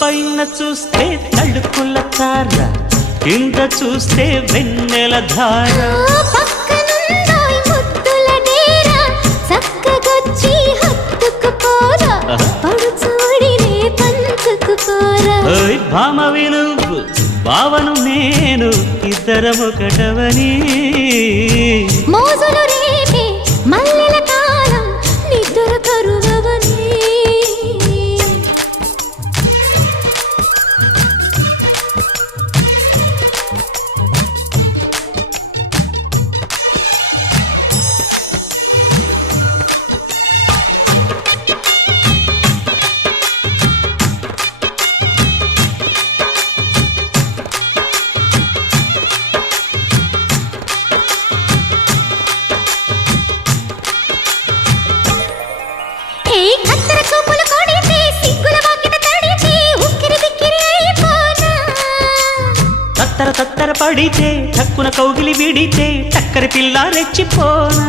పైన చూస్తే తడుకుల తార, కింద చూస్తే వెన్నెల ధార. పక్కనుందోయ్ ముద్దుల డేరా, చక్కగొచ్చి హత్తుకుపోరా, పడుచూడినే పంచుకుపోరా. ఓయ్ భామ విలువు భావను నేను, ఇద్దరమొకటవని. మోజులు రేపే మల్లెల కాలం, నిద్ర కరువవని. తత్తర తత్తర పడితే, తక్కున కౌగిలి విడితే, చక్కరి పిల్ల రెచ్చిపోనా.